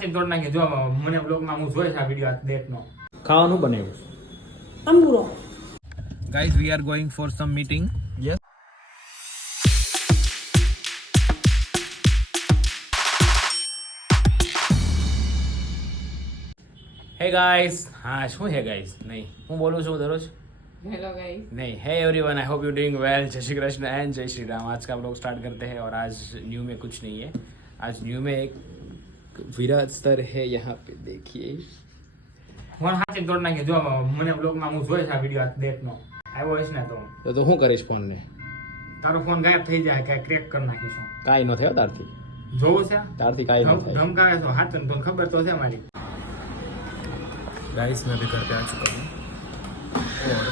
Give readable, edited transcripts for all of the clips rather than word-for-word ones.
તોડ નાખી જો મને બ્લોગમાં હું જોઈશ આ વિડિયો ડેટનો ખાવાનું બનાવ્યું તંબુરો. guys we are going for some meeting. Yes. Hey guys. હા શું હે guys? નહીં હું બોલું છું દરરોજ. Hello guys. नहीं. Hey everyone, I hope you're doing well. जय श्री कृष्ण एंड जय श्री राम. आज का हम लोग स्टार्ट करते हैं और आज न्यू में कुछ नहीं है. आज न्यू में एक विराट स्तर है यहाँ पे देखिए. ફોન હાથે તોડ નાખી જો મને બ્લોગમાં હું જોઈશ આ વિડિયો ડેટનો આવ્યો હશે ને તો હું કરીશ ફોન ને? તારો ફોન ગાયબ થઈ જાય કે ક્રેક કરી નાખીશું. કાઈ ન થયો તારથી. જોવું છે તારથી કાઈ ન થાય. ધમકાવે છો હાથ ને ખબર તો છે મારી. गाइस मैं अभी घर पे आ चुका हूँ और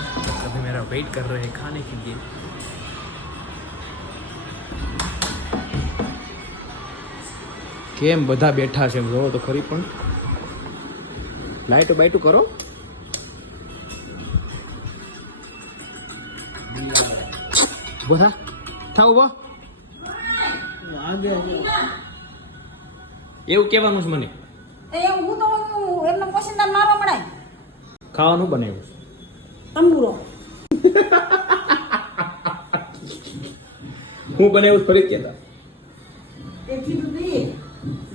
अभी मेरा वेट कर रहे हैं खाने के लिए. કેમ બધા બેઠા છે જોવો તો ખરી, પણ લાઈટ બાઈટ કરો. ઉભો થા ઉભો. એવું કહેવાનું છે મને. એ હું તો એમને પોશીદાર મારવા મળાય. ખાવાનું બનાવ્યું તંબુરો. હું બનાવ્યું ફરી કહેતા. એ કીધું દી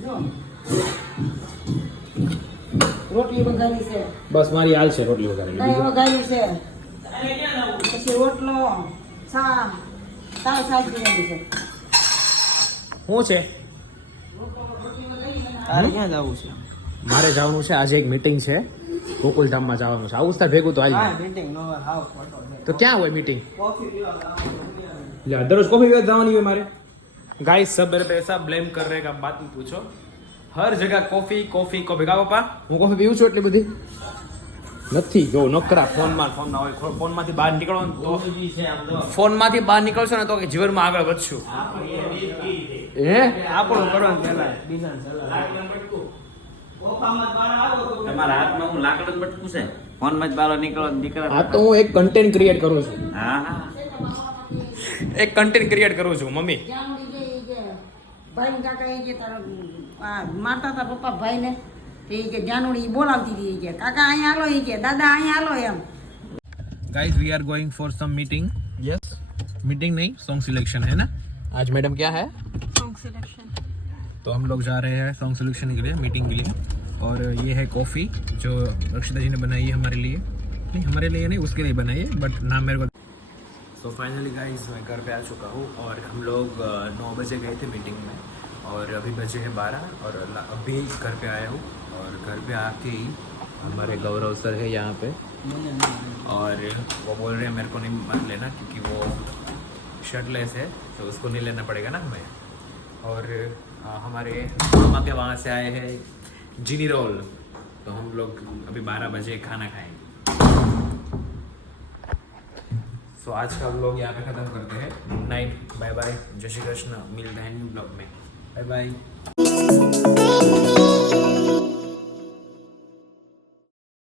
જો રોટલી વઘારી છે, બસ મારી હાલ છે રોટલી વઘારેલી. દહીં વઘારી છે, પછી રોટલો, છા, તાવ સાજ પીવાની છે. શું છે? તારે ક્યાં જવું છે? મારે જવાનું છે, આજે એક મીટિંગ છે, ગોકુલધામમાં જવાનું છે. આવું તાર ભેગું તો હા આવી. મીટિંગ નો હાવ ફોટો તો ક્યાં હોય મીટિંગ? કોફી પીવા दररोज कॉफी पीवा जवानी है हमारे. गाइस सब मेरे पे ऐसा ब्लेम कर रहे हैं कि आप बात मत पूछो. हर जगह कॉफी कॉफी कॉफी. કા પપ્પા હું કોફી પીવું છું એટલી બધી નથી. જો નકરા ફોનમાં હોય. ફોનમાંથી બહાર નીકળો ને તો છે આમ તો ફોનમાંથી બહાર નીકળશો ને તો કે જીવનમાં આગળ વધશું. હે આપણો કરવાનું પહેલા બીજા સલાહ ઓફામાં બાર આવો તો તમારા હાથમાં હું લાકડ જ બટકું છે ફોનમાં જ બારો નીકળો દીકરા. આ તો હું એક કન્ટેન્ટ ક્રિએટ કરું છું. હા હા એક કન્ટેન્ટ ક્રિએટ કરું છું મમ્મી. જાણું કે ભાઈ ને કાકા એ કે તારા આ મારતા હતા પપ્પા ભાઈ ને એ કે જાનુડી બોલાવતી હતી કે કાકા અહીંયા હાલો એ કે દાદા અહીંયા હાલો એમ. Guys we are going for some meeting. Yes meeting नहीं, सॉन्ग सिलेक्शन है ना. आज मैडम क्या है? Song selection. तो हम लोग जा रहे हैं सॉन्ग सिलेक्शन के लिए, मीटिंग के लिए. और ये है कॉफ़ी जो रक्षिता जी ने बनाई है हमारे लिए. नहीं हमारे लिए नहीं, उसके लिए बनाई है, बट नाम मेरे को. सो फाइनली गाइस मैं घर पे आ चुका हूँ और हम लोग 9 बजे गए थे मीटिंग में और अभी बजे हैं 12 और अभी घर पे आया हूँ. और घर पे आके ही हमारे गौरव सर है यहाँ पे और वो बोल रहे हैं मेरे को नहीं मत लेना क्योंकि वो शर्टलेस है तो उसको नहीं लेना पड़ेगा ना हमें. और हमारे मामा के वहाँ से आए हैं जीनी रोल, तो हम लोग अभी 12 बजे खाना खाएंगे. सो आज का व्लॉग यहाँ पे ख़त्म करते हैं. गुड नाइट, बाय बाय, जय श्री कृष्ण. मिलते हैं न्यू ब्लॉग में. Bye bye.